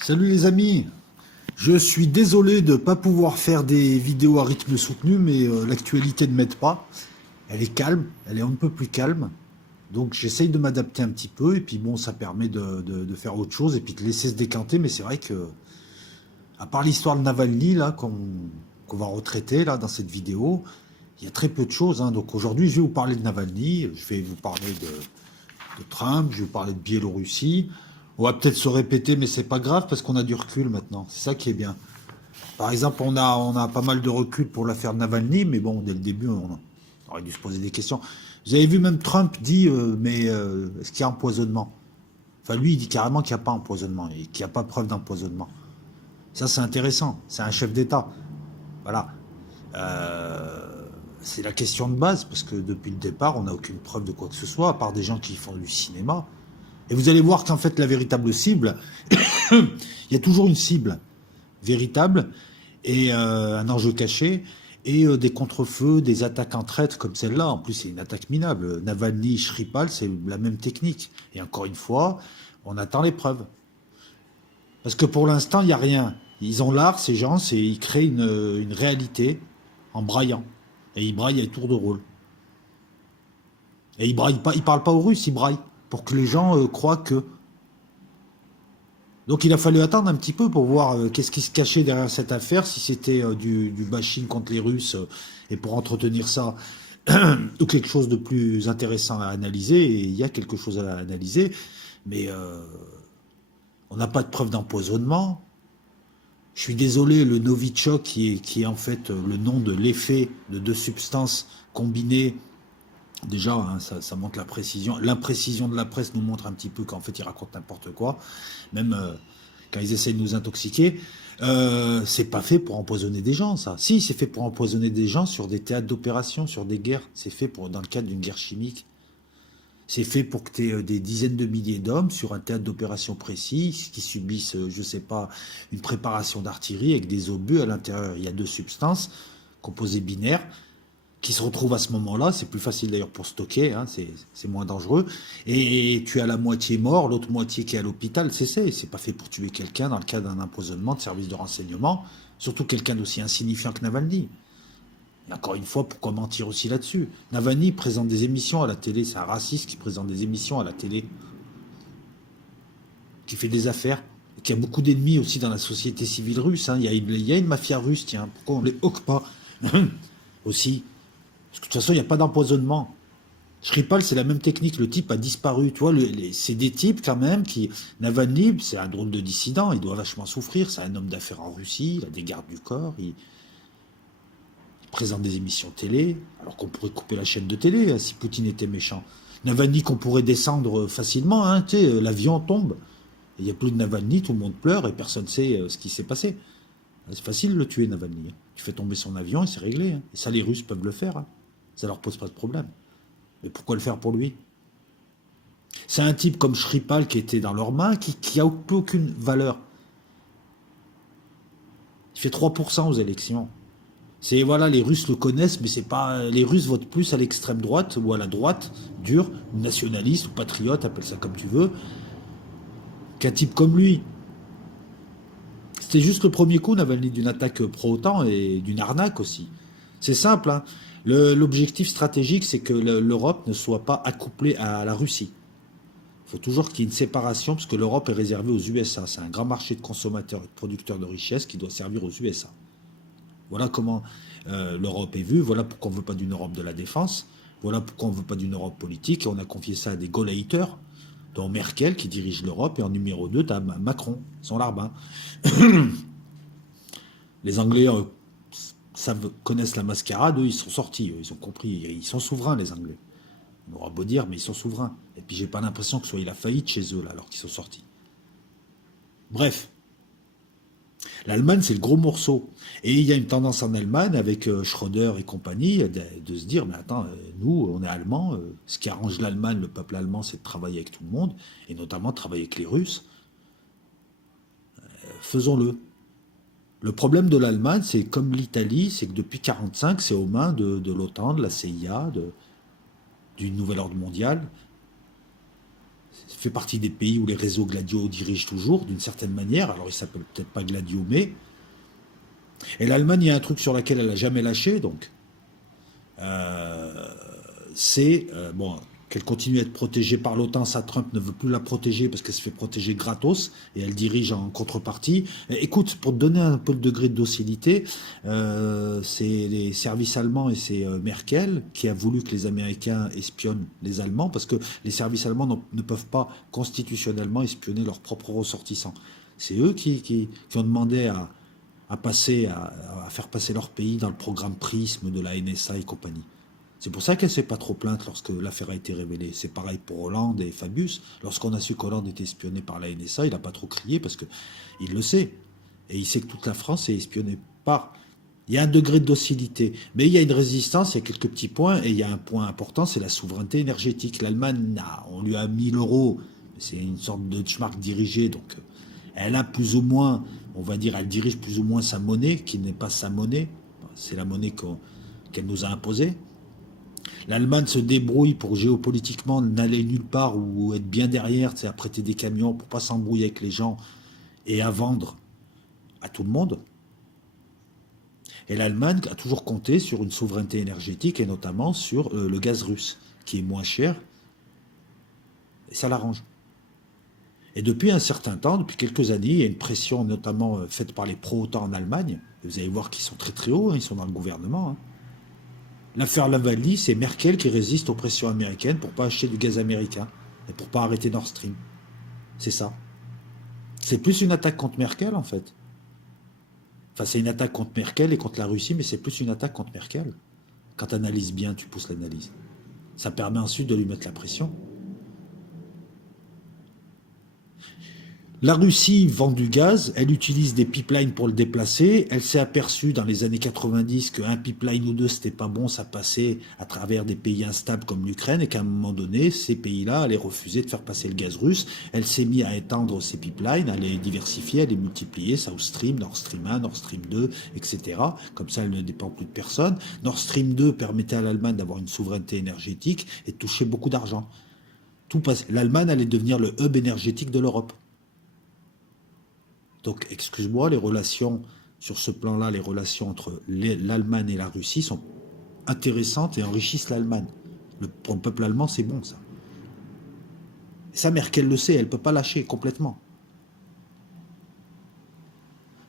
Salut les amis, je suis désolé de ne pas pouvoir faire des vidéos à rythme soutenu, mais l'actualité ne m'aide pas. Elle est calme, elle est un peu plus calme. Donc j'essaye de m'adapter un petit peu, et puis bon, ça permet de faire autre chose, et puis de laisser se décanter. Mais c'est vrai que, à part l'histoire de Navalny, là, qu'on va retraiter là, dans cette vidéo, il y a très peu de choses, hein. Donc aujourd'hui, je vais vous parler de Navalny, je vais vous parler de Trump, je vais vous parler de Biélorussie. On va peut-être se répéter, mais c'est pas grave parce qu'on a du recul maintenant. C'est ça qui est bien. Par exemple, on a pas mal de recul pour l'affaire Navalny, mais bon, dès le début, on aurait dû se poser des questions. Vous avez vu, même Trump dit, est-ce qu'il y a empoisonnement? Enfin, lui, il dit carrément qu'il n'y a pas empoisonnement et qu'il n'y a pas preuve d'empoisonnement. Ça, c'est intéressant. C'est un chef d'État. Voilà. C'est la question de base, parce que depuis le départ, on n'a aucune preuve de quoi que ce soit, à part des gens qui font du cinéma. Et vous allez voir qu'en fait, la véritable cible, il y a toujours une cible véritable et un enjeu caché et des contre-feux, des attaques en traître comme celle-là. En plus, c'est une attaque minable. Navalny, Skripal, c'est la même technique. Et encore une fois, on attend les preuves. Parce que pour l'instant, il n'y a rien. Ils ont l'art, ces gens, c'est ils créent une réalité en braillant. Et ils braillent à tour de rôle. Et ils braillent pas, ils parlent pas aux Russes, ils braillent pour que les gens croient que. Donc il a fallu attendre un petit peu pour voir qu'est-ce qui se cachait derrière cette affaire, si c'était du bashing contre les Russes et pour entretenir ça, ou quelque chose de plus intéressant à analyser. Et il y a quelque chose à analyser, mais on n'a pas de preuve d'empoisonnement. Je suis désolé, le Novichok, qui est en fait le nom de l'effet de deux substances combinées. Déjà, hein, ça montre la précision. L'imprécision de la presse nous montre un petit peu qu'en fait, ils racontent n'importe quoi. Même quand ils essayent de nous intoxiquer. C'est pas fait pour empoisonner des gens, ça. Si, c'est fait pour empoisonner des gens sur des théâtres d'opération, sur des guerres. C'est fait dans le cadre d'une guerre chimique. C'est fait pour que tu aies des dizaines de milliers d'hommes sur un théâtre d'opération précis qui subissent, je sais pas, une préparation d'artillerie avec des obus à l'intérieur. Il y a deux substances composées binaires qui se retrouvent à ce moment-là. C'est plus facile d'ailleurs pour stocker, hein, c'est moins dangereux. Et tu as la moitié mort, l'autre moitié qui est à l'hôpital. C'est pas fait pour tuer quelqu'un dans le cadre d'un empoisonnement de service de renseignement, surtout quelqu'un d'aussi insignifiant que Navalny. Et encore une fois, pourquoi mentir aussi là-dessus? Navalny présente des émissions à la télé, c'est un raciste qui présente des émissions à la télé, qui fait des affaires, et qui a beaucoup d'ennemis aussi dans la société civile russe, hein. Il y a une mafia russe, tiens, pourquoi on ne les hoque pas aussi? Parce que de toute façon, il n'y a pas d'empoisonnement. Skripal, c'est la même technique. Le type a disparu. Tu vois, c'est des types quand même qui. Navalny, c'est un drôle de dissident. Il doit vachement souffrir. C'est un homme d'affaires en Russie. Il a des gardes du corps. Il présente des émissions télé. Alors qu'on pourrait couper la chaîne de télé hein, si Poutine était méchant. Navalny, qu'on pourrait descendre facilement. Hein, tu sais, l'avion tombe. Il n'y a plus de Navalny. Tout le monde pleure et personne ne sait ce qui s'est passé. C'est facile de le tuer, Navalny. Tu fais tomber son avion et c'est réglé. Hein. Et ça, les Russes peuvent le faire. Hein. Ça leur pose pas de problème. Mais pourquoi le faire pour lui? C'est un type comme Skripal qui était dans leurs mains, qui a aucune valeur. Il fait 3% aux élections. C'est voilà, les Russes le connaissent, mais c'est pas. Les Russes votent plus à l'extrême droite ou à la droite, dure, nationaliste ou patriote, appelle ça comme tu veux, qu'un type comme lui. C'était juste le premier coup, Navalny, d'une attaque pro-OTAN et d'une arnaque aussi. C'est simple, hein. L'objectif stratégique, c'est que l'Europe ne soit pas accouplée à la Russie. Il faut toujours qu'il y ait une séparation, parce que l'Europe est réservée aux USA. C'est un grand marché de consommateurs et de producteurs de richesses qui doit servir aux USA. Voilà comment l'Europe est vue, voilà pourquoi on ne veut pas d'une Europe de la défense, voilà pourquoi on ne veut pas d'une Europe politique, et on a confié ça à des Gauleiters, dont Merkel qui dirige l'Europe, et en numéro 2, tu as Macron, son larbin. Les Anglais connaissent la mascarade, eux ils sont sortis, ils ont compris, ils sont souverains les Anglais. On aura beau dire, mais ils sont souverains. Et puis j'ai pas l'impression que ce soit la faillite chez eux là, alors qu'ils sont sortis. Bref, l'Allemagne c'est le gros morceau. Et il y a une tendance en Allemagne avec Schröder et compagnie de se dire, mais attends, nous on est Allemands, ce qui arrange l'Allemagne, le peuple allemand, c'est de travailler avec tout le monde, et notamment de travailler avec les Russes. Faisons-le. Le problème de l'Allemagne, c'est comme l'Italie, c'est que depuis 1945, c'est aux mains de l'OTAN, de la CIA, du nouvel ordre mondial. Ça fait partie des pays où les réseaux Gladio dirigent toujours, d'une certaine manière. Alors, ils s'appellent peut-être pas Gladio, mais... Et l'Allemagne, il y a un truc sur lequel elle n'a jamais lâché, donc, c'est bon, qu'elle continue à être protégée par l'OTAN. Ça, Trump ne veut plus la protéger parce qu'elle se fait protéger gratos et elle dirige en contrepartie. Écoute, pour te donner un peu le degré de docilité, c'est les services allemands et c'est Merkel qui a voulu que les Américains espionnent les Allemands parce que les services allemands ne peuvent pas constitutionnellement espionner leurs propres ressortissants. C'est eux qui ont demandé à faire passer leur pays dans le programme Prisme de la NSA et compagnie. C'est pour ça qu'elle ne s'est pas trop plainte lorsque l'affaire a été révélée. C'est pareil pour Hollande et Fabius. Lorsqu'on a su qu'Hollande était espionné par la NSA, il n'a pas trop crié parce qu'il le sait. Et il sait que toute la France est espionnée par. Il y a un degré de docilité. Mais il y a une résistance, il y a quelques petits points. Et il y a un point important, c'est la souveraineté énergétique. L'Allemagne, on lui a 1000 euros. C'est une sorte de Schmark dirigé. Donc, elle a plus ou moins, on va dire, elle dirige plus ou moins sa monnaie, qui n'est pas sa monnaie. C'est la monnaie qu'elle nous a imposée. L'Allemagne se débrouille pour géopolitiquement n'aller nulle part ou être bien derrière, à prêter des camions pour pas s'embrouiller avec les gens et à vendre à tout le monde. Et l'Allemagne a toujours compté sur une souveraineté énergétique et notamment sur le gaz russe, qui est moins cher, et ça l'arrange. Et depuis un certain temps, depuis quelques années, il y a une pression notamment faite par les pro-OTAN en Allemagne. Vous allez voir qu'ils sont très très hauts, ils sont dans le gouvernement. L'affaire Navalny, c'est Merkel qui résiste aux pressions américaines pour ne pas acheter du gaz américain et pour ne pas arrêter Nord Stream. C'est ça. C'est plus une attaque contre Merkel, en fait. Enfin, c'est une attaque contre Merkel et contre la Russie, mais c'est plus une attaque contre Merkel. Quand tu analyses bien, tu pousses l'analyse. Ça permet ensuite de lui mettre la pression. La Russie vend du gaz, elle utilise des pipelines pour le déplacer. Elle s'est aperçue dans les années 90 qu'un pipeline ou deux, c'était pas bon, ça passait à travers des pays instables comme l'Ukraine et qu'à un moment donné, ces pays-là allaient refuser de faire passer le gaz russe. Elle s'est mise à étendre ces pipelines, à les diversifier, à les multiplier, South Stream, Nord Stream 1, Nord Stream 2, etc. Comme ça, elle ne dépend plus de personne. Nord Stream 2 permettait à l'Allemagne d'avoir une souveraineté énergétique et de toucher beaucoup d'argent. L'Allemagne allait devenir le hub énergétique de l'Europe. Donc, excuse-moi, les relations, sur ce plan-là, les relations entre l'Allemagne et la Russie sont intéressantes et enrichissent l'Allemagne. Pour le peuple allemand, c'est bon, ça. Et ça, Merkel le sait, elle ne peut pas lâcher complètement.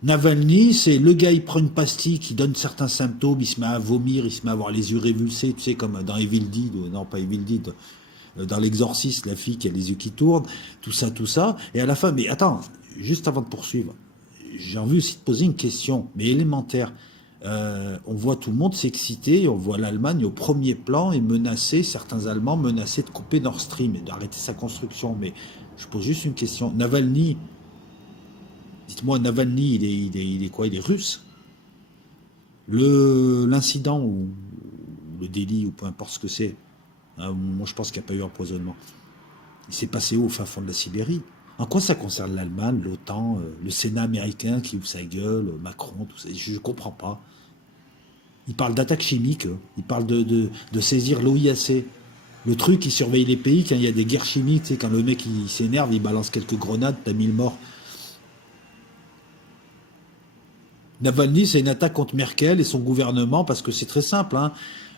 Navalny, c'est le gars, il prend une pastille qui donne certains symptômes, il se met à vomir, il se met à avoir les yeux révulsés, tu sais, comme dans Evil Dead, non pas Evil Dead, dans L'Exorciste, la fille qui a les yeux qui tournent, tout ça, et à la fin, mais attends, juste avant de poursuivre, j'ai envie aussi de poser une question, mais élémentaire. On voit tout le monde s'exciter, on voit l'Allemagne au premier plan et menacer, certains Allemands menacés de couper Nord Stream et d'arrêter sa construction. Mais je pose juste une question. Navalny, dites-moi, Navalny, il est quoi? Il est russe? L'incident ou le délit, ou peu importe ce que c'est, hein, moi je pense qu'il n'y a pas eu empoisonnement. Il s'est passé où, au fin fond de la Sibérie? En quoi ça concerne l'Allemagne, l'OTAN, le Sénat américain qui ouvre sa gueule, Macron, tout ça? Je ne comprends pas. Ils parlent d'attaque chimique, ils parlent de saisir l'OIAC. Le truc qui surveille les pays quand il y a des guerres chimiques, tu sais, quand le mec il s'énerve, il balance quelques grenades, t'as 1000 morts. Navalny, c'est une attaque contre Merkel et son gouvernement parce que c'est très simple. Hein.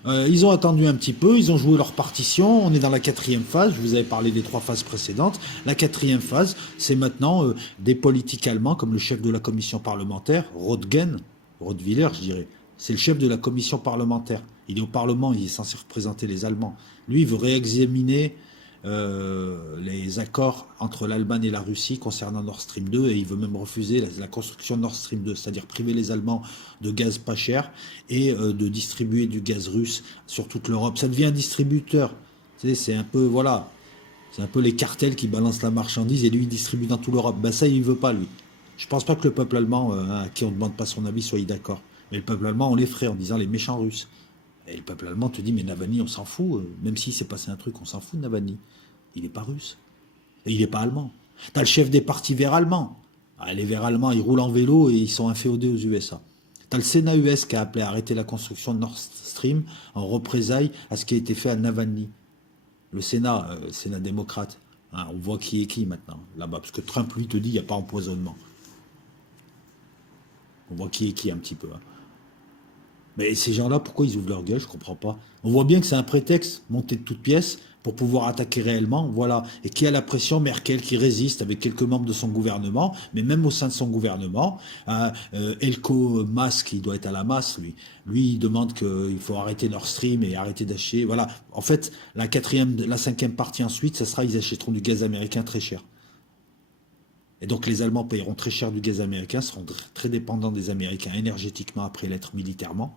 Ils ont attendu un petit peu, ils ont joué leur partition. On est dans la quatrième phase. Je vous avais parlé des 3 phases précédentes. La quatrième phase, c'est maintenant des politiques allemands comme le chef de la commission parlementaire, Rottweiler, je dirais. C'est le chef de la commission parlementaire. Il est au Parlement, il est censé représenter les Allemands. Lui, il veut réexaminer les accords entre l'Allemagne et la Russie concernant Nord Stream 2 et il veut même refuser la construction de Nord Stream 2, c'est-à-dire priver les Allemands de gaz pas cher et de distribuer du gaz russe sur toute l'Europe. Ça devient un distributeur. Tu sais, c'est un peu, voilà, c'est un peu les cartels qui balancent la marchandise et lui il distribue dans toute l'Europe. Ben ça, il veut pas, lui. Je pense pas que le peuple allemand, à qui on ne demande pas son avis, soit d'accord. Mais le peuple allemand, on les ferait en disant les méchants russes. Et le peuple allemand te dit, mais Navalny, on s'en fout. Même s'il s'est passé un truc, on s'en fout de Navalny. Il n'est pas russe. Et il n'est pas allemand. T'as le chef des partis verts allemands. Ah, les verts allemands, ils roulent en vélo et ils sont inféodés aux USA. T'as le Sénat US qui a appelé à arrêter la construction de Nord Stream en représailles à ce qui a été fait à Navalny. Le Sénat, Sénat démocrate. Hein, on voit qui est qui maintenant, là-bas. Parce que Trump, lui, te dit, il n'y a pas empoisonnement. On voit qui est qui un petit peu. Hein. Mais ces gens-là, pourquoi ils ouvrent leur gueule? Je comprends pas. On voit bien que c'est un prétexte monté de toutes pièces pour pouvoir attaquer réellement. Voilà. Et qui a la pression? Merkel qui résiste avec quelques membres de son gouvernement, mais même au sein de son gouvernement. Hein, Elko Mas, qui doit être à la masse, lui. Lui, il demande qu'il faut arrêter Nord Stream et arrêter d'acheter. Voilà. En fait, la cinquième partie ensuite, ça sera ils achèteront du gaz américain très cher. Et donc les Allemands payeront très cher du gaz américain, seront très dépendants des Américains énergétiquement après l'être militairement.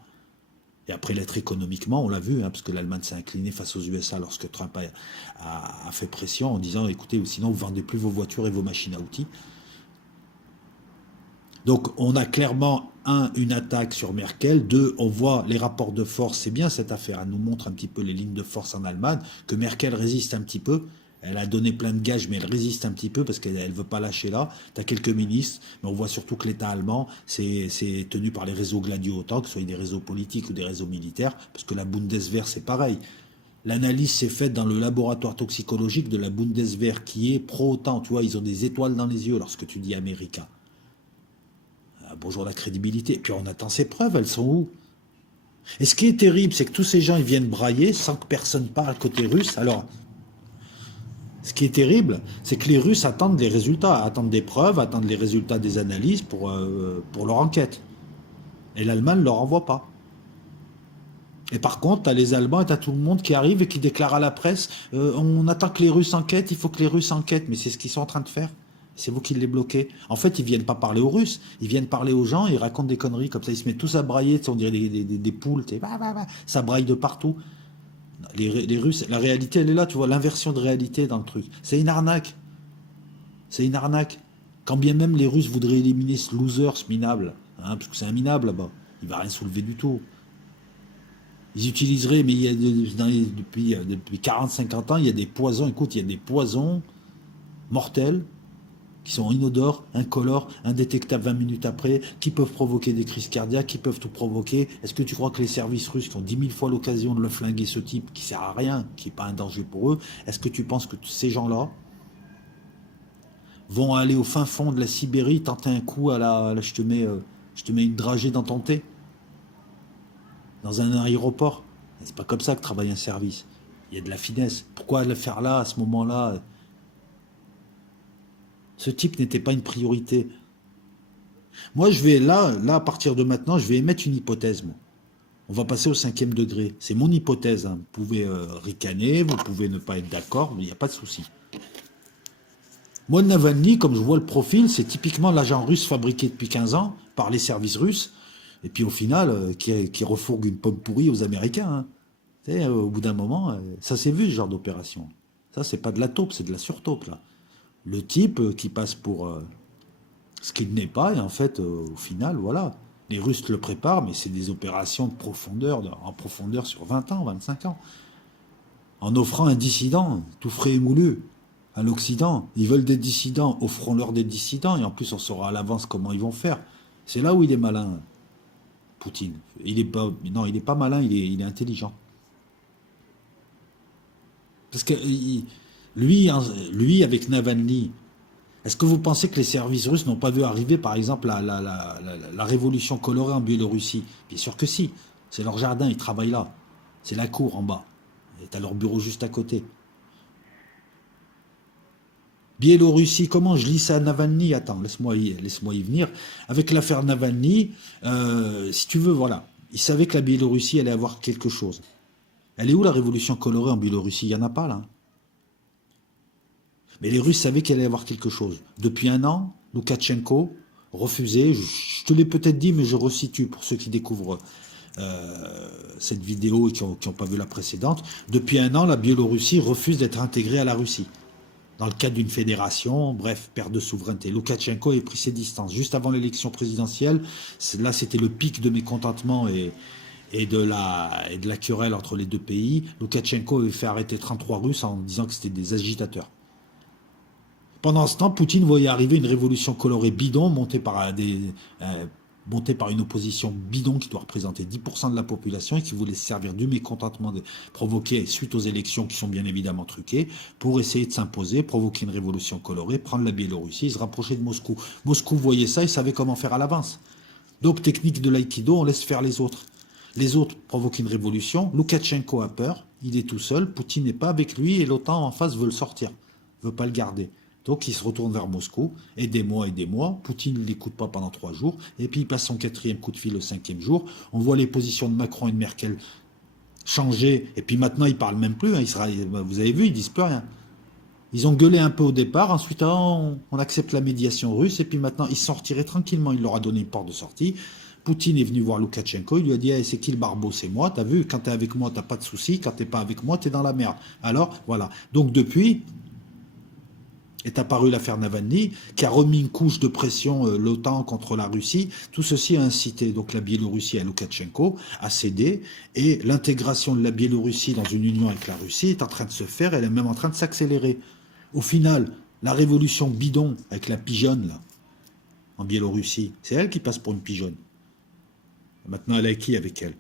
Et après l'être économiquement, on l'a vu, hein, parce que l'Allemagne s'est inclinée face aux USA lorsque Trump a fait pression en disant, écoutez, sinon vous vendez plus vos voitures et vos machines à outils. Donc on a clairement, une attaque sur Merkel, deux, on voit les rapports de force, c'est bien cette affaire, elle nous montre un petit peu les lignes de force en Allemagne, que Merkel résiste un petit peu, elle a donné plein de gages, mais elle résiste un petit peu parce qu'elle ne veut pas lâcher là. Tu as quelques ministres, mais on voit surtout que l'État allemand, c'est tenu par les réseaux gladiaux autant, que ce soit des réseaux politiques ou des réseaux militaires, parce que la Bundeswehr, c'est pareil. L'analyse s'est faite dans le laboratoire toxicologique de la Bundeswehr, qui est pro-OTAN. Tu vois, ils ont des étoiles dans les yeux lorsque tu dis américain. Ah, bonjour la crédibilité. Et puis on attend ces preuves, elles sont où? Et ce qui est terrible, c'est que tous ces gens, ils viennent brailler sans que personne parle côté russe. Alors, ce qui est terrible, c'est que les Russes attendent des résultats, attendent des preuves, attendent les résultats des analyses pour leur enquête. Et l'Allemagne ne leur envoie pas. Et par contre, tu as les Allemands et tu as tout le monde qui arrive et qui déclare à la presse on attend que les Russes enquêtent, il faut que les Russes enquêtent. Mais c'est ce qu'ils sont en train de faire. C'est vous qui les bloquez. En fait, ils viennent pas parler aux Russes, ils viennent parler aux gens, ils racontent des conneries. Comme ça, ils se mettent tous à brailler, on dirait des poules. Ça braille de partout. Les Russes, la réalité, elle est là, tu vois, l'inversion de réalité dans le truc. C'est une arnaque. C'est une arnaque. Quand bien même les Russes voudraient éliminer ce loser, ce minable, hein, parce que c'est un minable là-bas, il va rien soulever du tout. Ils utiliseraient, mais il y a depuis 40-50 ans, il y a des poisons, écoute, il y a des poisons mortels qui sont inodores, incolores, indétectables 20 minutes après, qui peuvent provoquer des crises cardiaques, qui peuvent tout provoquer. Est-ce que tu crois que les services russes qui ont 10 000 fois l'occasion de le flinguer, ce type, qui sert à rien, qui n'est pas un danger pour eux, est-ce que tu penses que ces gens-là vont aller au fin fond de la Sibérie, tenter un coup je te mets une dragée dans ton thé, dans un aéroport? C'est pas comme ça que travaille un service. Il y a de la finesse. Pourquoi le faire là, à ce moment-là? Ce type n'était pas une priorité. Moi, je vais à partir de maintenant, je vais émettre une hypothèse. Moi. On va passer au 5e degré. C'est mon hypothèse. Hein. Vous pouvez ricaner, vous pouvez ne pas être d'accord, mais il n'y a pas de souci. Moi, Navalny, comme je vois le profil, c'est typiquement l'agent russe fabriqué depuis 15 ans par les services russes, et puis au final, qui refourgue une pomme pourrie aux Américains. Hein. Tu sais, au bout d'un moment, ça s'est vu, ce genre d'opération. Ça, c'est pas de la taupe, c'est de la surtaupe, là. Le type qui passe pour ce qu'il n'est pas, et en fait, au final, voilà. Les Russes le préparent, mais c'est des opérations de profondeur, en profondeur sur 20 ans, 25 ans. En offrant un dissident, tout frais et moulu, à l'Occident. Ils veulent des dissidents, offrons-leur des dissidents, et en plus, on saura à l'avance comment ils vont faire. C'est là où il est malin, Poutine. Non, il n'est pas malin, il est intelligent. Parce que lui, avec Navalny, est-ce que vous pensez que les services russes n'ont pas vu arriver, par exemple, la révolution colorée en Biélorussie? Bien sûr que si. C'est leur jardin, ils travaillent là. C'est la cour en bas. Et t'as leur bureau juste à côté. Biélorussie, comment je lis ça? Navalny? Attends, laisse-moi y venir. Avec l'affaire Navalny, si tu veux, voilà. Ils savaient que la Biélorussie allait avoir quelque chose. Elle est où la révolution colorée en Biélorussie? Il n'y en a pas là. Mais les Russes savaient qu'il allait y avoir quelque chose. Depuis un an, Loukachenko refusait, je te l'ai peut-être dit, mais je resitue pour ceux qui découvrent cette vidéo et qui n'ont pas vu la précédente. Depuis un an, la Biélorussie refuse d'être intégrée à la Russie. Dans le cadre d'une fédération, bref, perte de souveraineté. Loukachenko a pris ses distances. Juste avant l'élection présidentielle, là c'était le pic de mécontentement et de la querelle entre les deux pays. Loukachenko avait fait arrêter 33 Russes en disant que c'était des agitateurs. Pendant ce temps, Poutine voyait arriver une révolution colorée bidon montée par monté par une opposition bidon qui doit représenter 10% de la population et qui voulait se servir du mécontentement provoqué suite aux élections qui sont bien évidemment truquées pour essayer de s'imposer, provoquer une révolution colorée, prendre la Biélorussie, se rapprocher de Moscou. Moscou voyait ça, il savait comment faire à l'avance. Donc, technique de l'aïkido, on laisse faire les autres. Les autres provoquent une révolution, Loukachenko a peur, il est tout seul, Poutine n'est pas avec lui et l'OTAN en face veut le sortir, veut pas le garder. Donc il se retourne vers Moscou, et des mois, Poutine ne l'écoute pas pendant 3 jours, et puis il passe son 4e coup de fil le 5e jour, on voit les positions de Macron et de Merkel changer, et puis maintenant ils parlent même plus, hein, vous avez vu, ils disent plus rien. Ils ont gueulé un peu au départ, ensuite on accepte la médiation russe, et puis maintenant ils sont retirés tranquillement, il leur a donné une porte de sortie. Poutine est venu voir Loukachenko, il lui a dit hey, c'est qui le barbeau? C'est moi, t'as vu, quand t'es avec moi, t'as pas de soucis, quand t'es pas avec moi, t'es dans la merde. Alors, voilà. Donc depuis, est apparue l'affaire Navalny, qui a remis une couche de pression l'OTAN contre la Russie. Tout ceci a incité donc la Biélorussie à Loukachenko à céder, et l'intégration de la Biélorussie dans une union avec la Russie est en train de se faire, elle est même en train de s'accélérer. Au final, la révolution bidon avec la pigeonne, là, en Biélorussie, c'est elle qui passe pour une pigeonne. Maintenant, elle a qui avec elle?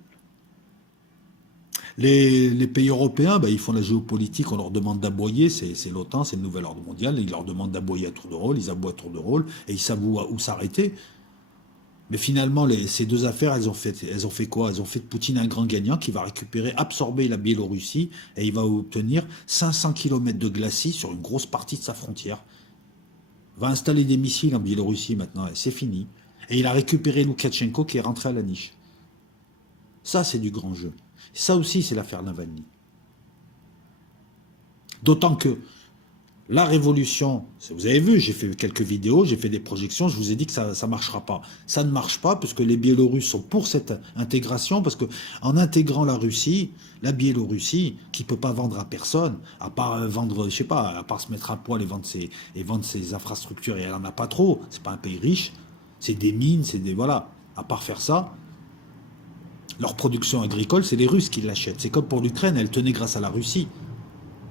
Les pays européens, ben, ils font la géopolitique, on leur demande d'aboyer, c'est l'OTAN, c'est le nouvel ordre mondial, ils leur demandent d'aboyer à tour de rôle, ils aboient à tour de rôle, et ils savent où s'arrêter. Mais finalement, ces deux affaires, elles ont fait quoi? Elles ont fait de Poutine un grand gagnant qui va récupérer, absorber la Biélorussie, et il va obtenir 500 km de glacis sur une grosse partie de sa frontière. Il va installer des missiles en Biélorussie maintenant, et c'est fini. Et il a récupéré Loukachenko qui est rentré à la niche. Ça, c'est du grand jeu. Ça aussi, c'est l'affaire Navalny. D'autant que la révolution, vous avez vu, j'ai fait quelques vidéos, j'ai fait des projections, je vous ai dit que ça ne marchera pas. Ça ne marche pas parce que les Biélorusses sont pour cette intégration, parce qu'en intégrant la Russie, la Biélorussie, qui ne peut pas vendre à personne, à part vendre, je sais pas, à part se mettre à poil et vendre ses infrastructures, et elle n'en a pas trop, c'est pas un pays riche, c'est des mines, c'est des... Voilà, à part faire ça, leur production agricole, c'est les Russes qui l'achètent. C'est comme pour l'Ukraine, elle tenait grâce à la Russie.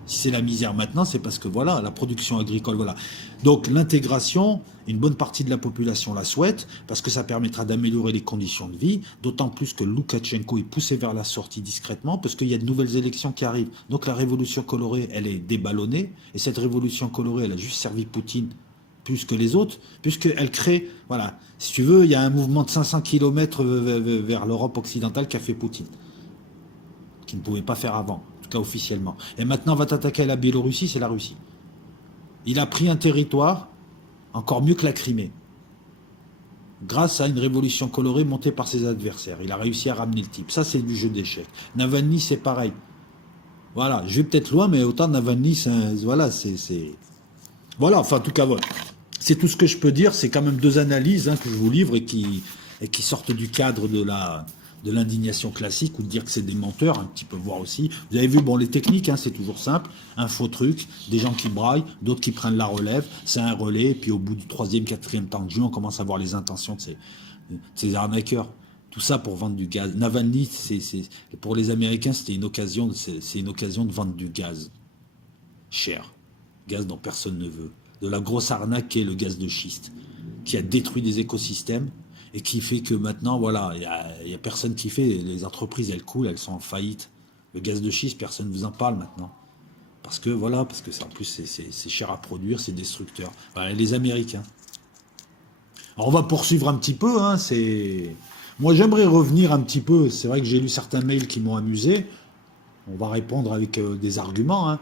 Si c'est la misère maintenant, c'est parce que voilà, la production agricole, voilà. Donc l'intégration, une bonne partie de la population la souhaite, parce que ça permettra d'améliorer les conditions de vie, d'autant plus que Loukachenko est poussé vers la sortie discrètement, parce qu'il y a de nouvelles élections qui arrivent. Donc la révolution colorée, elle est déballonnée, et cette révolution colorée, elle a juste servi Poutine plus que les autres, puisqu'elle crée, voilà, si tu veux, il y a un mouvement de 500 km vers l'Europe occidentale qu'a fait Poutine, qui ne pouvait pas faire avant, en tout cas officiellement. Et maintenant, on va t'attaquer à la Biélorussie, c'est la Russie. Il a pris un territoire encore mieux que la Crimée, grâce à une révolution colorée montée par ses adversaires. Il a réussi à ramener le type. Ça, c'est du jeu d'échecs. Navalny, c'est pareil. Voilà, je vais peut-être loin, mais autant Navalny, voilà, Voilà, enfin, en tout cas, voilà. C'est tout ce que je peux dire. C'est quand même deux analyses que je vous livre et qui sortent du cadre de l'indignation classique, ou de dire que c'est des menteurs, un petit peu voir aussi. Vous avez vu, bon, les techniques, c'est toujours simple. Un faux truc, des gens qui braillent, d'autres qui prennent la relève, c'est un relais, et puis au bout du 3e, 4e temps de jeu, on commence à voir les intentions de ces arnaqueurs. Tout ça pour vendre du gaz. Navalny, pour les Américains, c'est une occasion de vendre du gaz cher. Gaz dont personne ne veut. De la grosse arnaque qui est le gaz de schiste, qui a détruit des écosystèmes et qui fait que maintenant, voilà, il y a personne qui fait. Les entreprises, elles coulent, elles sont en faillite. Le gaz de schiste, personne ne vous en parle maintenant. Parce que, voilà, parce que en plus, c'est cher à produire, c'est destructeur. Voilà, les Américains. Alors, on va poursuivre un petit peu. Moi, j'aimerais revenir un petit peu. C'est vrai que j'ai lu certains mails qui m'ont amusé. On va répondre avec des arguments.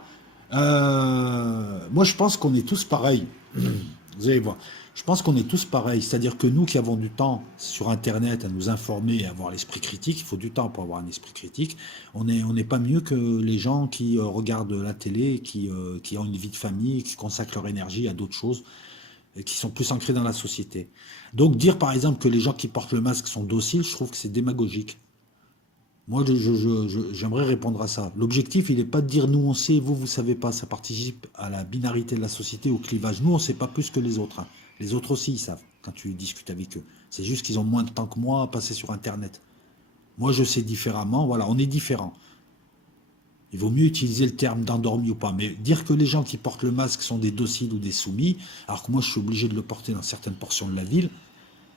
Moi, je pense qu'on est tous pareils. Vous allez voir. Je pense qu'on est tous pareils. C'est-à-dire que nous qui avons du temps sur Internet à nous informer et à avoir l'esprit critique, il faut du temps pour avoir un esprit critique, on n'est pas mieux que les gens qui regardent la télé, qui ont une vie de famille, qui consacrent leur énergie à d'autres choses, et qui sont plus ancrés dans la société. Donc dire par exemple que les gens qui portent le masque sont dociles, je trouve que c'est démagogique. Moi, j'aimerais répondre à ça. L'objectif, il n'est pas de dire nous on sait, vous savez pas. Ça participe à la binarité de la société, au clivage. Nous, on ne sait pas plus que les autres. Les autres aussi, ils savent quand tu discutes avec eux. C'est juste qu'ils ont moins de temps que moi à passer sur Internet. Moi, je sais différemment. Voilà, on est différents. Il vaut mieux utiliser le terme d'endormi ou pas. Mais dire que les gens qui portent le masque sont des dociles ou des soumis, alors que moi, je suis obligé de le porter dans certaines portions de la ville,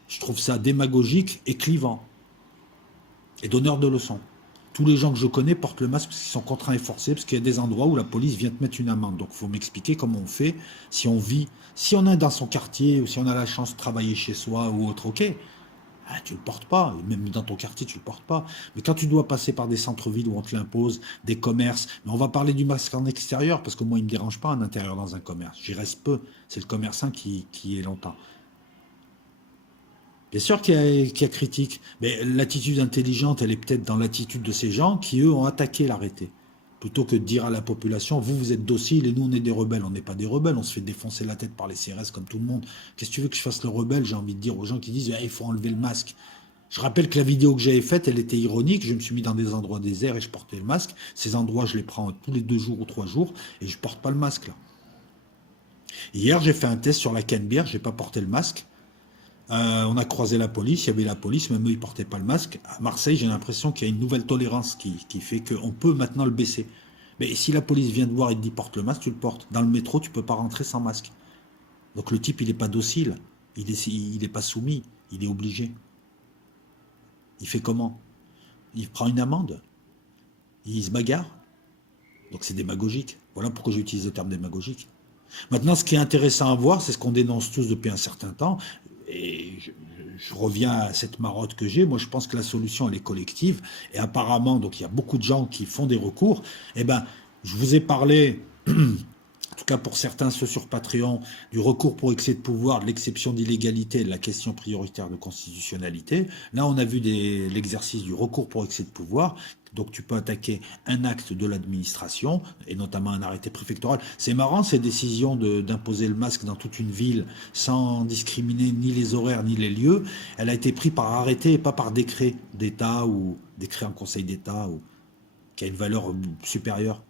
Je trouve ça démagogique et clivant, et donneur de leçons. Tous les gens que je connais portent le masque parce qu'ils sont contraints et forcés, parce qu'il y a des endroits où la police vient te mettre une amende. Donc il faut m'expliquer comment on fait, si on vit, si on est dans son quartier, ou si on a la chance de travailler chez soi ou autre, ok. Ah, tu le portes pas, même dans ton quartier, tu le portes pas. Mais quand tu dois passer par des centres-villes où on te l'impose, des commerces, mais on va parler du masque en extérieur, parce que moi, il ne me dérange pas en intérieur dans un commerce. J'y reste peu. C'est le commerçant qui est longtemps. Bien sûr qu'il y a critique, mais l'attitude intelligente, elle est peut-être dans l'attitude de ces gens qui, eux, ont attaqué l'arrêté. Plutôt que de dire à la population, vous, vous êtes docile et nous, on est des rebelles. On n'est pas des rebelles, on se fait défoncer la tête par les CRS comme tout le monde. Qu'est-ce que tu veux que je fasse le rebelle? J'ai envie de dire aux gens qui disent, ah, il faut enlever le masque. Je rappelle que la vidéo que j'avais faite, elle était ironique. Je me suis mis dans des endroits déserts et je portais le masque. Ces endroits, je les prends tous les 2 jours ou 3 jours et je porte pas le masque là. Hier, j'ai fait un test sur la Canebière, j'ai pas porté le masque. On a croisé la police, il y avait la police, même eux ils portaient pas le masque. À Marseille, j'ai l'impression qu'il y a une nouvelle tolérance qui fait qu'on peut maintenant le baisser. Mais si la police vient te voir et te dit porte le masque, tu le portes. Dans le métro, tu peux pas rentrer sans masque. Donc le type, il est pas docile, il est pas soumis, il est obligé. Il fait comment? Il prend une amende, il se bagarre. Donc c'est démagogique. Voilà pourquoi j'utilise le terme démagogique. Maintenant, ce qui est intéressant à voir, c'est ce qu'on dénonce tous depuis un certain temps. Et je reviens à cette marotte que j'ai. Moi, je pense que la solution, elle est collective. Et apparemment, donc il y a beaucoup de gens qui font des recours. Eh ben, je vous ai parlé, en tout cas pour certains, ceux sur Patreon, du recours pour excès de pouvoir, de l'exception d'illégalité et de la question prioritaire de constitutionnalité. Là, on a vu l'exercice du recours pour excès de pouvoir. Donc tu peux attaquer un acte de l'administration, et notamment un arrêté préfectoral. C'est marrant ces décisions d'imposer le masque dans toute une ville sans discriminer ni les horaires ni les lieux. Elle a été prise par arrêté et pas par décret d'État ou décret en Conseil d'État ou qui a une valeur supérieure.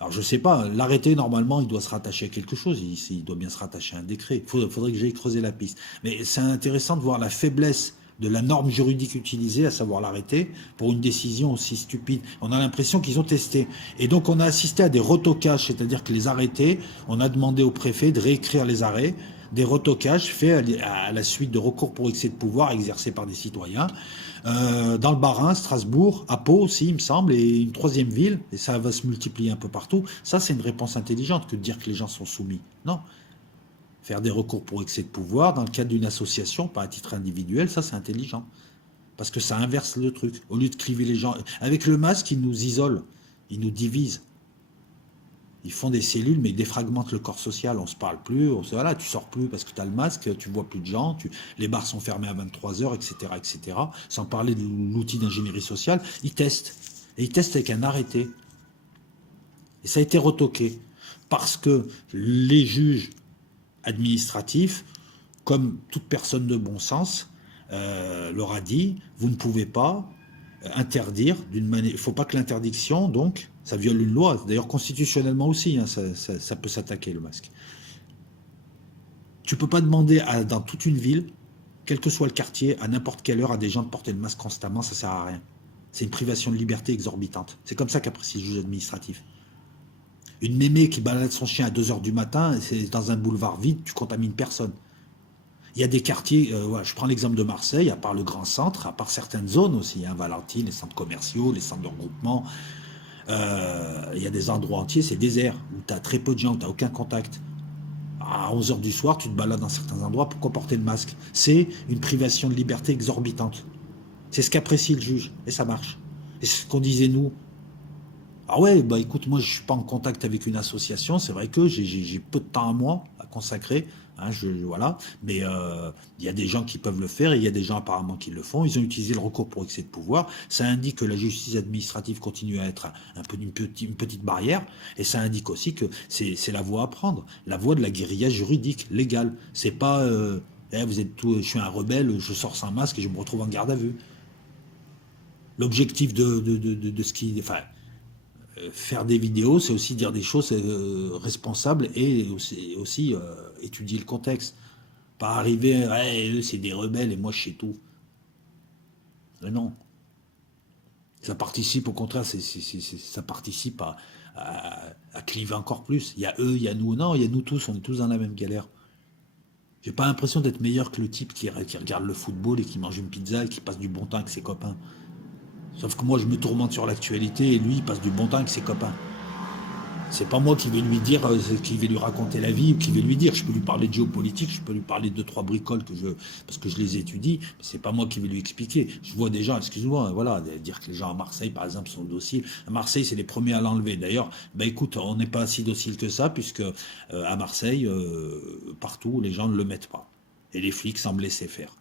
Alors je sais pas, l'arrêté normalement il doit se rattacher à quelque chose, il doit bien se rattacher à un décret. Faudrait que j'aille creuser la piste. Mais c'est intéressant de voir la faiblesse de la norme juridique utilisée, à savoir l'arrêté, pour une décision aussi stupide. On a l'impression qu'ils ont testé. Et donc on a assisté à des retocages, c'est-à-dire que les arrêtés, on a demandé au préfet de réécrire les arrêts, des retocages faits à la suite de recours pour excès de pouvoir exercés par des citoyens. Dans le Bas-Rhin, Strasbourg, à Pau aussi, il me semble, et une troisième ville, et ça va se multiplier un peu partout. Ça, c'est une réponse intelligente que de dire que les gens sont soumis. Non. Faire des recours pour excès de pouvoir dans le cadre d'une association, pas à titre individuel, ça, c'est intelligent. Parce que ça inverse le truc. Au lieu de cliver les gens. Avec le masque, ils nous isolent, ils nous divisent. Ils font des cellules, mais ils défragmentent le corps social. On se parle plus, voilà, tu sors plus parce que tu as le masque, tu vois plus de gens, les bars sont fermés à 23 heures, etc., etc. Sans parler de l'outil d'ingénierie sociale. Ils testent. Et ils testent avec un arrêté. Et ça a été retoqué. Parce que les juges administratifs, comme toute personne de bon sens, leur a dit, vous ne pouvez pas interdire d'une manière. Il ne faut pas que l'interdiction, donc, ça viole une loi. D'ailleurs, constitutionnellement aussi, hein, ça peut s'attaquer, le masque. Tu ne peux pas demander dans toute une ville, quel que soit le quartier, à n'importe quelle heure, à des gens de porter le masque constamment, ça ne sert à rien. C'est une privation de liberté exorbitante. C'est comme ça qu'apprécie le juge administratif. Une mémé qui balade son chien à 2 heures du matin, c'est dans un boulevard vide, tu contamines personne. Il y a des quartiers, voilà, je prends l'exemple de Marseille, à part le grand centre, à part certaines zones aussi, hein, Valentine, les centres commerciaux, les centres de regroupement, il y a des endroits entiers, c'est désert, où tu as très peu de gens, où tu n'as aucun contact. À 11 heures du soir, tu te balades dans certains endroits, pourquoi porter le masque? C'est une privation de liberté exorbitante. C'est ce qu'apprécie le juge, et ça marche. Et c'est ce qu'on disait nous. Ah ouais, bah écoute, moi je suis pas en contact avec une association, c'est vrai que j'ai peu de temps à moi à consacrer, hein, voilà, mais il y a des gens qui peuvent le faire et il y a des gens apparemment qui le font. Ils ont utilisé le recours pour excès de pouvoir. Ça indique que la justice administrative continue à être un peu une petite barrière et ça indique aussi que c'est la voie à prendre, la voie de la guérilla juridique, légale. C'est pas vous êtes tout, je suis un rebelle, je sors sans masque et je me retrouve en garde à vue. L'objectif de ce qui, enfin, faire des vidéos, c'est aussi dire des choses responsables et aussi étudier le contexte. Pas arriver, ouais, eux c'est des rebelles et moi je sais tout. Mais non. Ça participe, au contraire, ça participe à cliver encore plus. Il y a eux, il y a nous. Non, il y a nous tous, on est tous dans la même galère. J'ai pas l'impression d'être meilleur que le type qui regarde le football et qui mange une pizza et qui passe du bon temps avec ses copains. Sauf que moi, je me tourmente sur l'actualité et lui, il passe du bon temps avec ses copains. C'est pas moi qui vais lui dire, qui vais lui raconter la vie ou qui vais lui dire. Je peux lui parler de géopolitique, je peux lui parler de deux trois bricoles parce que je les étudie. Mais c'est pas moi qui vais lui expliquer. Je vois des gens, excuse-moi, voilà, dire que les gens à Marseille, par exemple, sont dociles. À Marseille, c'est les premiers à l'enlever. D'ailleurs, bah écoute, on n'est pas si docile que ça puisque à Marseille, partout, les gens ne le mettent pas. Et les flics semblent laisser faire.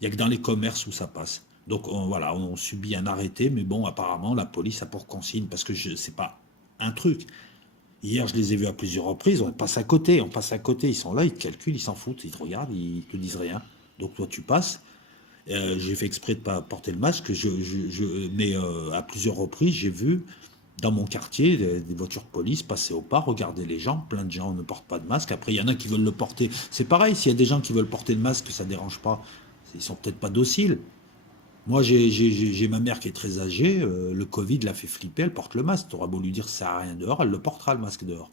Il y a que dans les commerces où ça passe. Donc voilà, on subit un arrêté, mais bon, apparemment, la police a pour consigne parce que c'est pas un truc. Hier, je les ai vus à plusieurs reprises. On passe à côté. Ils sont là, ils te calculent, ils s'en foutent, ils te regardent, ils te disent rien. Donc toi, tu passes. J'ai fait exprès de ne pas porter le masque. Mais à plusieurs reprises, j'ai vu dans mon quartier des voitures de police passer au pas, regarder les gens. Plein de gens ne portent pas de masque. Après, il y en a qui veulent le porter. C'est pareil, s'il y a des gens qui veulent porter le masque, ça ne dérange pas. Ils sont peut-être pas dociles. Moi, j'ai ma mère qui est très âgée. Le Covid l'a fait flipper. Elle porte le masque. Tu auras beau lui dire que ça sert à rien dehors, elle le portera le masque dehors.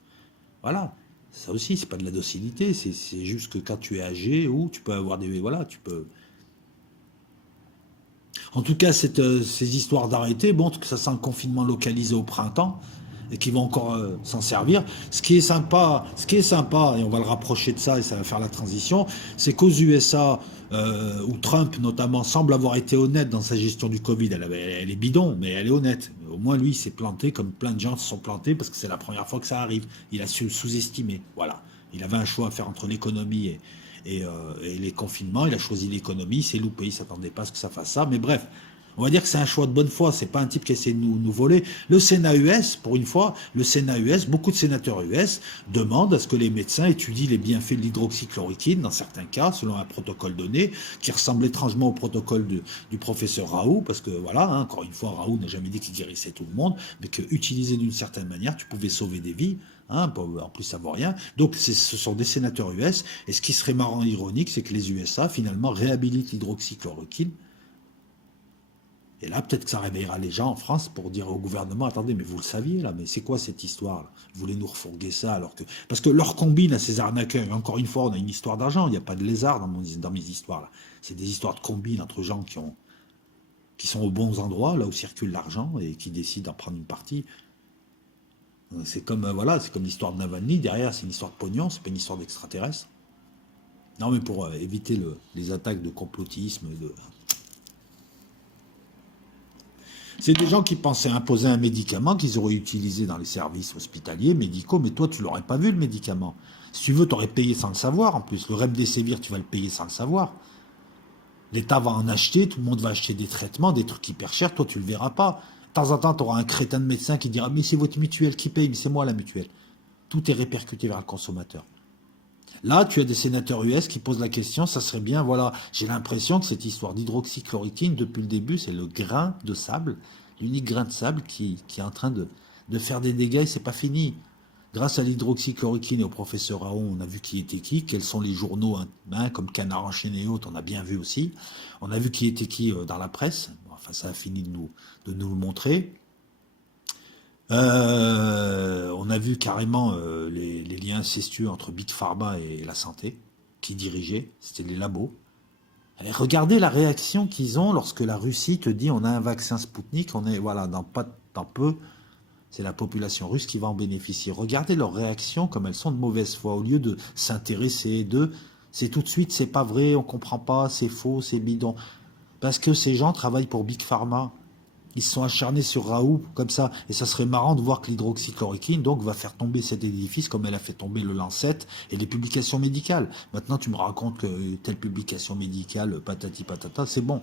Voilà. Ça aussi, c'est pas de la docilité. C'est juste que quand tu es âgé, ou tu peux avoir des. Voilà, tu peux. En tout cas, ces histoires d'arrêtés montrent que ça sent le confinement localisé au printemps et qu'ils vont encore s'en servir. Ce qui est sympa, et on va le rapprocher de ça et ça va faire la transition, c'est qu'aux USA, où Trump notamment semble avoir été honnête dans sa gestion du Covid, elle est bidon, mais elle est honnête. Au moins lui, il s'est planté comme plein de gens se sont plantés parce que c'est la première fois que ça arrive. Il a su sous-estimer. Voilà. Il avait un choix à faire entre l'économie et les confinements. Il a choisi l'économie, il s'est loupé, il ne s'attendait pas à ce que ça fasse ça. Mais bref, on va dire que c'est un choix de bonne foi, c'est pas un type qui essaie de nous voler. Le Sénat US, pour une fois, le Sénat US, beaucoup de sénateurs US demandent à ce que les médecins étudient les bienfaits de l'hydroxychloroquine, dans certains cas, selon un protocole donné, qui ressemble étrangement au protocole du professeur Raoult, parce que voilà, hein, encore une fois, Raoult n'a jamais dit qu'il guérissait tout le monde, mais que utilisé d'une certaine manière, tu pouvais sauver des vies. Hein, en plus, ça vaut rien. Donc, ce sont des sénateurs US. Et ce qui serait marrant et ironique, c'est que les USA, finalement, réhabilitent l'hydroxychloroquine. Et là, peut-être que ça réveillera les gens en France pour dire au gouvernement, attendez, mais vous le saviez, là, mais c'est quoi cette histoire là? Vous voulez nous refourguer ça alors que... Parce que leur combine à ces arnaqueurs, et encore une fois, on a une histoire d'argent, il n'y a pas de lézard dans mes histoires, là. C'est des histoires de combine entre gens qui sont aux bons endroits, là où circule l'argent, et qui décident d'en prendre une partie. C'est comme, voilà, c'est comme l'histoire de Navalny, derrière, c'est une histoire de pognon, c'est pas une histoire d'extraterrestre. Non, mais pour éviter les attaques de complotisme, c'est des gens qui pensaient imposer un médicament qu'ils auraient utilisé dans les services hospitaliers, médicaux, mais toi, tu l'aurais pas vu, le médicament. Si tu veux, tu aurais payé sans le savoir. En plus, le Remdesivir, tu vas le payer sans le savoir. L'État va en acheter, tout le monde va acheter des traitements, des trucs hyper chers, toi, tu le verras pas. De temps en temps, tu auras un crétin de médecin qui dira, mais c'est votre mutuelle qui paye, mais c'est moi la mutuelle. Tout est répercuté vers le consommateur. Là, tu as des sénateurs US qui posent la question, ça serait bien, voilà, j'ai l'impression que cette histoire d'hydroxychloroquine, depuis le début, c'est le grain de sable, l'unique grain de sable qui est en train de faire des dégâts et c'est pas fini. Grâce à l'hydroxychloroquine et au professeur Raon, on a vu qui était qui, quels sont les journaux hein, comme Canard enchaîné et autres, on a bien vu aussi. On a vu qui était qui dans la presse, enfin ça a fini de nous le montrer. On a vu carrément les liens incestueux entre Big Pharma et la santé, qui dirigeait, c'était les labos. Et regardez la réaction qu'ils ont lorsque la Russie te dit on a un vaccin Spoutnik, on est voilà dans peu, c'est la population russe qui va en bénéficier. Regardez leurs réactions comme elles sont de mauvaise foi au lieu de s'intéresser c'est tout de suite c'est pas vrai, on comprend pas, c'est faux, c'est bidon. Parce que ces gens travaillent pour Big Pharma. Ils se sont acharnés sur Raoult comme ça. Et ça serait marrant de voir que l'hydroxychloroquine donc va faire tomber cet édifice comme elle a fait tomber le Lancet et les publications médicales. Maintenant, tu me racontes que telle publication médicale, patati patata, c'est bon.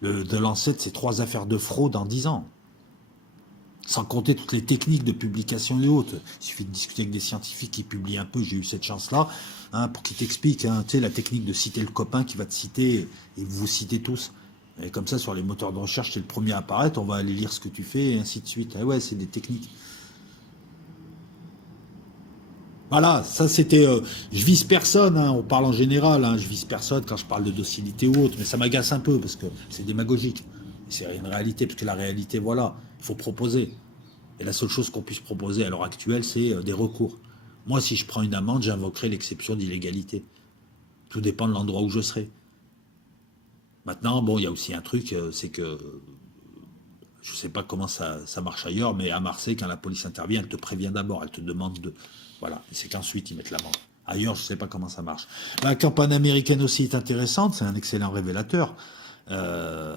De Lancet, c'est 3 affaires de fraude en 10 ans. Sans compter toutes les techniques de publication et autres. Il suffit de discuter avec des scientifiques qui publient un peu, j'ai eu cette chance-là, hein, pour qu'ils t'expliquent, hein, tu sais, la technique de citer le copain qui va te citer, et vous vous citez tous. Et comme ça, sur les moteurs de recherche, tu es le premier à apparaître, on va aller lire ce que tu fais, et ainsi de suite. Ah ouais, c'est des techniques. Voilà, ça c'était... je vise personne, hein, on parle en général, hein, je vise personne quand je parle de docilité ou autre, mais ça m'agace un peu, parce que c'est démagogique. C'est une réalité, parce que la réalité, voilà, il faut proposer. Et la seule chose qu'on puisse proposer à l'heure actuelle, c'est des recours. Moi, si je prends une amende, j'invoquerai l'exception d'illégalité. Tout dépend de l'endroit où je serai. Maintenant, bon, il y a aussi un truc, c'est que je ne sais pas comment ça marche ailleurs, mais à Marseille, quand la police intervient, elle te prévient d'abord, elle te demande de... Voilà, et c'est qu'ensuite ils mettent l'amende. Ailleurs, je ne sais pas comment ça marche. La campagne américaine aussi est intéressante, c'est un excellent révélateur. Euh,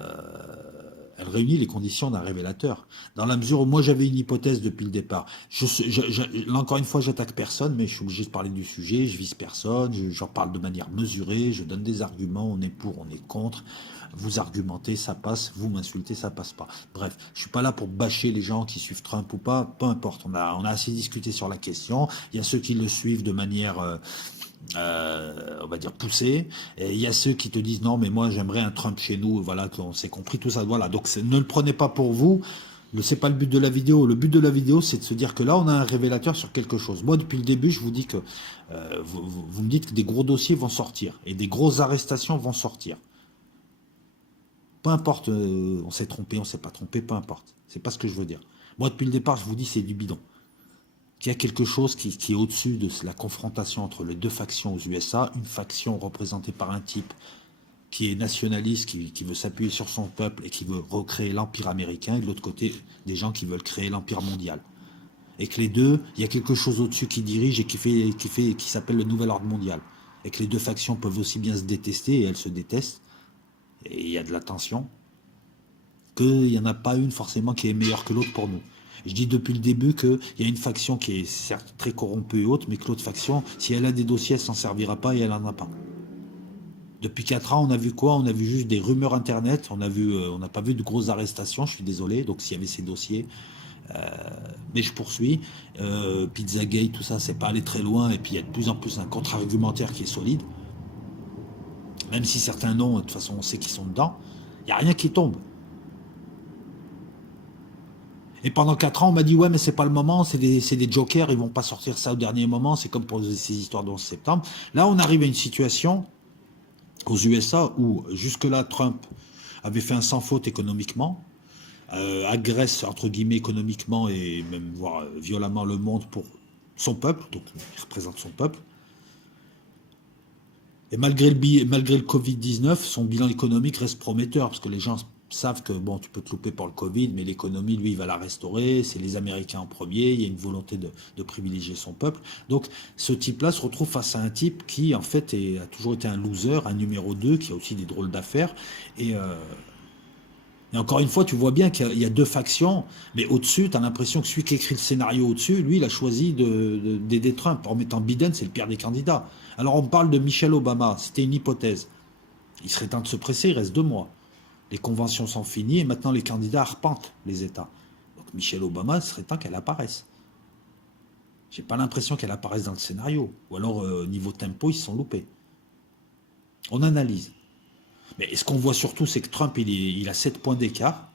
Elle réunit les conditions d'un révélateur. Dans la mesure où moi j'avais une hypothèse depuis le départ. Là encore une fois, j'attaque personne, mais je suis obligé de parler du sujet, je vise personne, j'en parle de manière mesurée, je donne des arguments, on est pour, on est contre. Vous argumentez, ça passe, vous m'insultez, ça passe pas. Bref, je suis pas là pour bâcher les gens qui suivent Trump ou pas, peu importe. On a assez discuté sur la question. Il y a ceux qui le suivent de manière on va dire poussé. Et il y a ceux qui te disent non, mais moi j'aimerais un Trump chez nous. Voilà, qu'on s'est compris tout ça. Voilà, donc ne le prenez pas pour vous. C'est pas le but de la vidéo. Le but de la vidéo, c'est de se dire que là, on a un révélateur sur quelque chose. Moi, depuis le début, je vous dis que vous me dites que des gros dossiers vont sortir et des grosses arrestations vont sortir. Peu importe, on s'est trompé, on s'est pas trompé, peu importe. C'est pas ce que je veux dire. Moi, depuis le départ, je vous dis c'est du bidon. Qu'il y a quelque chose qui est au-dessus de la confrontation entre les deux factions aux USA, une faction représentée par un type qui est nationaliste, qui veut s'appuyer sur son peuple et qui veut recréer l'empire américain, et de l'autre côté, des gens qui veulent créer l'empire mondial. Et que les deux, il y a quelque chose au-dessus qui dirige et qui s'appelle le nouvel ordre mondial. Et que les deux factions peuvent aussi bien se détester, et elles se détestent, et il y a de la tension, qu'il n'y en a pas une forcément qui est meilleure que l'autre pour nous. Je dis depuis le début qu'il y a une faction qui est certes très corrompue et haute, mais que l'autre faction, si elle a des dossiers, elle s'en servira pas et elle n'en a pas. Depuis 4 ans, on a vu quoi? On a vu juste des rumeurs internet, on n'a pas vu de grosses arrestations, je suis désolé, donc s'il y avait ces dossiers. Mais je poursuis. Pizzagate, tout ça, c'est pas allé très loin, et puis il y a de plus en plus un contre-argumentaire qui est solide. Même si certains noms, de toute façon, on sait qu'ils sont dedans, il n'y a rien qui tombe. Et pendant 4 ans, on m'a dit, ouais, mais c'est pas le moment, c'est des jokers, ils vont pas sortir ça au dernier moment, c'est comme pour ces histoires de 11 septembre. Là, on arrive à une situation aux USA où, jusque-là, Trump avait fait un sans faute économiquement, agresse, entre guillemets, économiquement et même voire violemment le monde pour son peuple, donc il représente son peuple. Et malgré le Covid-19, son bilan économique reste prometteur, parce que les gens savent que bon, tu peux te louper pour le Covid, mais l'économie, lui, il va la restaurer, c'est les Américains en premier, il y a une volonté de privilégier son peuple. Donc ce type-là se retrouve face à un type qui, en fait, a toujours été un loser, un numéro 2, qui a aussi des drôles d'affaires, et encore une fois, tu vois bien qu'il y a deux factions, mais au-dessus, tu as l'impression que celui qui écrit le scénario au-dessus, lui, il a choisi d'aider Trump. En mettant Biden, c'est le pire des candidats. Alors on parle de Michelle Obama, c'était une hypothèse. Il serait temps de se presser, il reste 2 mois. Les conventions sont finies et maintenant les candidats arpentent les États. Donc Michelle Obama, il serait temps qu'elle apparaisse. J'ai pas l'impression qu'elle apparaisse dans le scénario. Ou alors, niveau tempo, ils se sont loupés. On analyse. Mais ce qu'on voit surtout, c'est que Trump, il a 7 points d'écart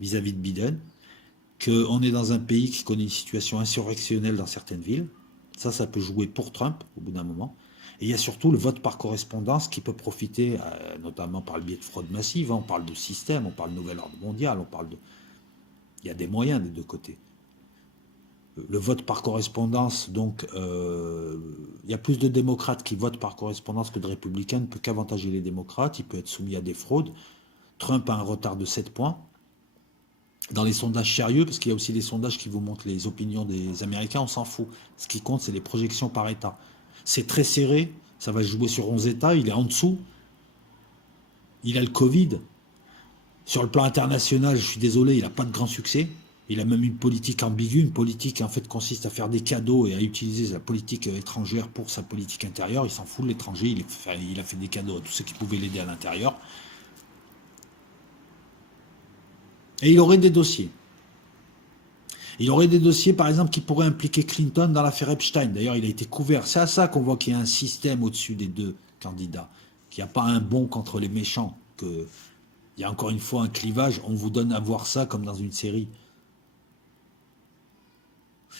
vis-à-vis de Biden, qu'on est dans un pays qui connaît une situation insurrectionnelle dans certaines villes. Ça peut jouer pour Trump au bout d'un moment. Et il y a surtout le vote par correspondance qui peut profiter, notamment par le biais de fraude massive. On parle de système, on parle de nouvel ordre mondial, il y a des moyens des deux côtés. Le vote par correspondance, donc, il y a plus de démocrates qui votent par correspondance que de républicains, ne peut qu'avantager les démocrates, il peut être soumis à des fraudes. Trump a un retard de 7 points. Dans les sondages sérieux, parce qu'il y a aussi des sondages qui vous montrent les opinions des Américains, on s'en fout. Ce qui compte, c'est les projections par État. C'est très serré, ça va jouer sur 11 États, il est en dessous. Il a le Covid. Sur le plan international, je suis désolé, il n'a pas de grand succès. Il a même une politique ambiguë, une politique qui en fait consiste à faire des cadeaux et à utiliser la politique étrangère pour sa politique intérieure. Il s'en fout de l'étranger, il a fait des cadeaux à tous ceux qui pouvaient l'aider à l'intérieur. Et il aurait des dossiers. Il aurait des dossiers, par exemple, qui pourraient impliquer Clinton dans l'affaire Epstein. D'ailleurs, il a été couvert. C'est à ça qu'on voit qu'il y a un système au-dessus des deux candidats, qu'il n'y a pas un bon contre les méchants, qu'il y a encore une fois un clivage. On vous donne à voir ça comme dans une série.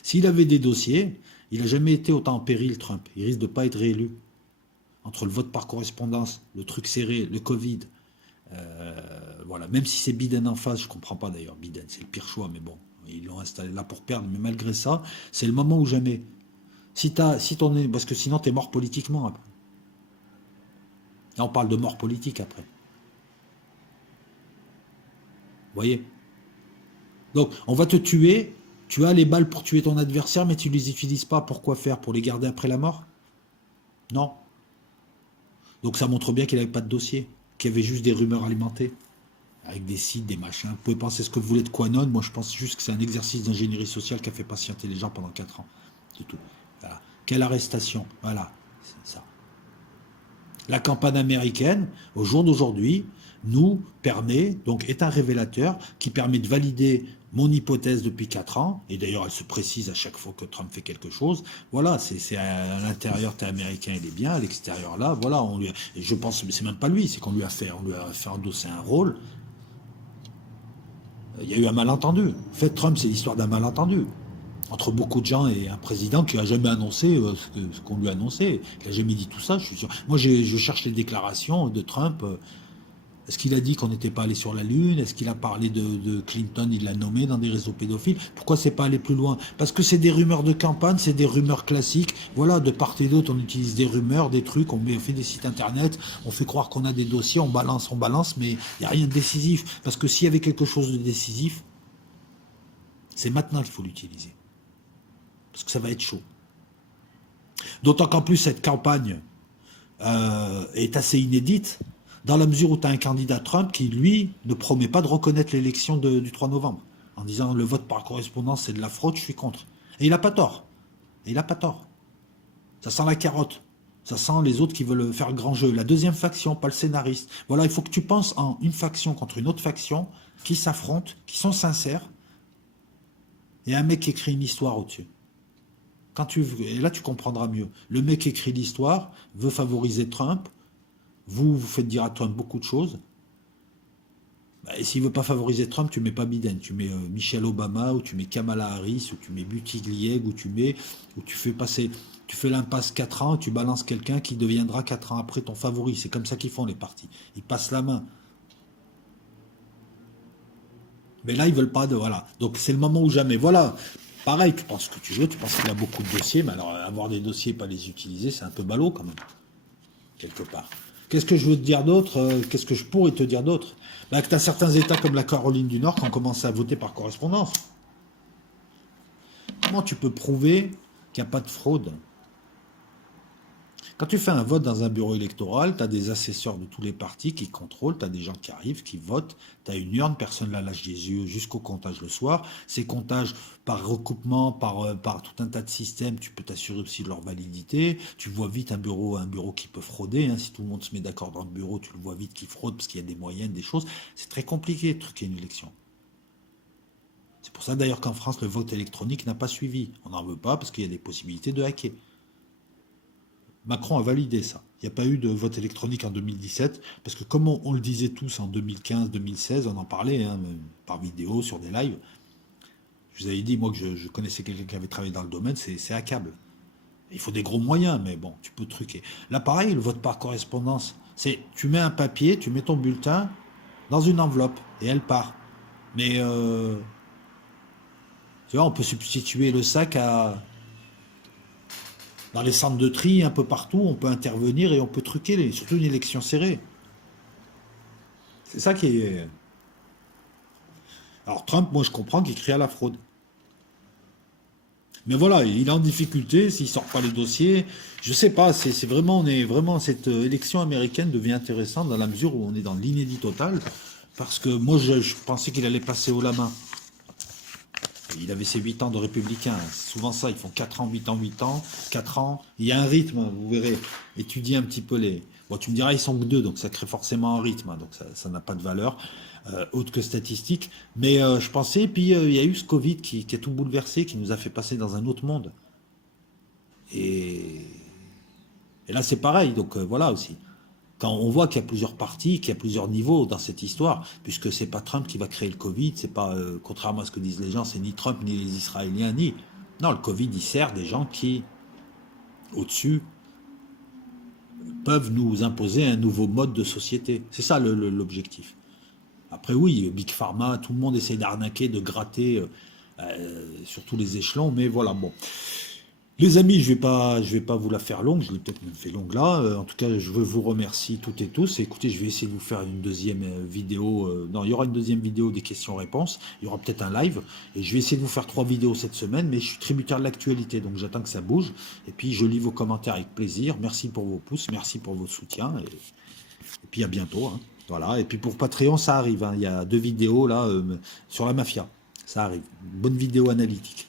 S'il avait des dossiers, il n'a jamais été autant en péril, Trump. Il risque de ne pas être réélu. Entre le vote par correspondance, le truc serré, le Covid, voilà. Même si c'est Biden en face, je ne comprends pas d'ailleurs. Biden, c'est le pire choix, mais bon, ils l'ont installé là pour perdre. Mais malgré ça, c'est le moment ou jamais. Parce que sinon, tu es mort politiquement après. Là, on parle de mort politique après. Vous voyez? Donc, on va te tuer, tu as les balles pour tuer ton adversaire, mais tu ne les utilises pas. Pourquoi faire? Pour les garder après la mort? Non. Donc ça montre bien qu'il n'avait pas de dossier, qu'il y avait juste des rumeurs alimentées, avec des sites, des machins. Vous pouvez penser ce que vous voulez de Quanon, moi je pense juste que c'est un exercice d'ingénierie sociale qui a fait patienter les gens pendant 4 ans. C'est tout. Voilà. Quelle arrestation? Voilà, c'est ça. La campagne américaine, au jour d'aujourd'hui, nous permet, donc est un révélateur qui permet de valider mon hypothèse depuis 4 ans, et d'ailleurs elle se précise à chaque fois que Trump fait quelque chose. Voilà, c'est à l'intérieur, t'es américain, il est bien, à l'extérieur là, voilà, et je pense, mais c'est même pas lui, c'est qu'on lui a fait endosser un rôle. Il y a eu un malentendu. En fait, Trump, c'est l'histoire d'un malentendu entre beaucoup de gens et un président qui n'a jamais annoncé ce qu'on lui a annoncé. Il n'a jamais dit tout ça, je suis sûr. Moi, je cherche les déclarations de Trump. Est-ce qu'il a dit qu'on n'était pas allé sur la Lune? Est-ce qu'il a parlé de Clinton? Il l'a nommé dans des réseaux pédophiles. Pourquoi c'est pas allé plus loin? Parce que c'est des rumeurs de campagne, c'est des rumeurs classiques. Voilà, de part et d'autre, on utilise des rumeurs, des trucs, on fait des sites internet, on fait croire qu'on a des dossiers, on balance, mais il n'y a rien de décisif. Parce que s'il y avait quelque chose de décisif, c'est maintenant qu'il faut l'utiliser. Parce que ça va être chaud. D'autant qu'en plus, cette campagne est assez inédite, dans la mesure où tu as un candidat Trump qui, lui, ne promet pas de reconnaître l'élection du 3 novembre, en disant le vote par correspondance, c'est de la fraude, je suis contre. Et il n'a pas tort. Et il n'a pas tort. Ça sent la carotte. Ça sent les autres qui veulent faire le grand jeu. La deuxième faction, pas le scénariste. Voilà, il faut que tu penses en une faction contre une autre faction, qui s'affrontent, qui sont sincères, et un mec qui écrit une histoire au-dessus. Et là, tu comprendras mieux. Le mec qui écrit l'histoire veut favoriser Trump. Vous faites dire à Trump beaucoup de choses. Et s'il ne veut pas favoriser Trump, tu ne mets pas Biden. Tu mets Michelle Obama, ou tu mets Kamala Harris, ou tu mets Buttigieg, ou tu fais l'impasse 4 ans, tu balances quelqu'un qui deviendra 4 ans après ton favori. C'est comme ça qu'ils font les partis. Ils passent la main. Mais là, ils veulent pas de... Voilà. Donc, c'est le moment ou jamais. Voilà. Pareil, tu penses ce que tu veux, tu penses qu'il a beaucoup de dossiers, mais alors avoir des dossiers et pas les utiliser, c'est un peu ballot quand même, quelque part. Qu'est-ce que je veux te dire d'autre? Qu'est-ce que je pourrais te dire d'autre? Bah, que tu as certains États comme la Caroline du Nord qui ont commencé à voter par correspondance. Comment tu peux prouver qu'il n'y a pas de fraude? Quand tu fais un vote dans un bureau électoral, tu as des assesseurs de tous les partis qui contrôlent, tu as des gens qui arrivent, qui votent, tu as une urne, personne ne la lâche des yeux jusqu'au comptage le soir. Ces comptages par recoupement, par tout un tas de systèmes, tu peux t'assurer aussi de leur validité. Tu vois vite un bureau qui peut frauder. Hein. Si tout le monde se met d'accord dans le bureau, tu le vois vite qu'il fraude parce qu'il y a des moyens, des choses. C'est très compliqué de truquer une élection. C'est pour ça d'ailleurs qu'en France, le vote électronique n'a pas suivi. On n'en veut pas parce qu'il y a des possibilités de hacker. Macron a validé ça. Il n'y a pas eu de vote électronique en 2017, parce que comme on le disait tous en 2015-2016, on en parlait hein, par vidéo, sur des lives. Je vous avais dit, moi, que je connaissais quelqu'un qui avait travaillé dans le domaine, c'est hackable. Il faut des gros moyens, mais bon, tu peux truquer. Là, pareil, le vote par correspondance, c'est tu mets un papier, tu mets ton bulletin dans une enveloppe, et elle part. Mais, tu vois, on peut substituer le sac dans les centres de tri, un peu partout, on peut intervenir et on peut truquer, surtout une élection serrée. C'est ça qui est... Alors Trump, moi je comprends qu'il crie à la fraude. Mais voilà, il est en difficulté, s'il sort pas les dossiers, je sais pas, c'est vraiment, cette élection américaine devient intéressante dans la mesure où on est dans l'inédit total, parce que moi je pensais qu'il allait passer haut la main. Il avait ses 8 ans de républicain. C'est souvent ça, ils font 4 ans, 8 ans, 8 ans, 4 ans. Il y a un rythme, vous verrez. Étudiez un petit peu les... Bon, tu me diras, ils sont que 2, donc ça crée forcément un rythme. Donc ça n'a pas de valeur, autre que statistique. Mais je pensais, puis il y a eu ce Covid qui a tout bouleversé, qui nous a fait passer dans un autre monde. Et là, c'est pareil, donc voilà aussi. Quand on voit qu'il y a plusieurs partis, qu'il y a plusieurs niveaux dans cette histoire, puisque c'est pas Trump qui va créer le Covid, c'est pas, contrairement à ce que disent les gens, c'est ni Trump, ni les Israéliens, ni... Non, le Covid, il sert des gens qui, au-dessus, peuvent nous imposer un nouveau mode de société. C'est ça l'objectif. Après, oui, Big Pharma, tout le monde essaie d'arnaquer, de gratter sur tous les échelons, mais voilà, bon. Les amis, je vais pas vous la faire longue, je l'ai peut-être même fait longue là. En tout cas, je veux vous remercier toutes et tous. Et écoutez, je vais essayer de vous faire une deuxième vidéo. Non, il y aura une deuxième vidéo des questions-réponses. Il y aura peut-être un live. Et je vais essayer de vous faire 3 vidéos cette semaine, mais je suis tributaire de l'actualité, donc j'attends que ça bouge. Et puis, je lis vos commentaires avec plaisir. Merci pour vos pouces, merci pour votre soutien. Et puis, à bientôt, hein. Voilà. Et puis, pour Patreon, ça arrive, hein. Il y a 2 vidéos là sur la mafia. Ça arrive. Une bonne vidéo analytique.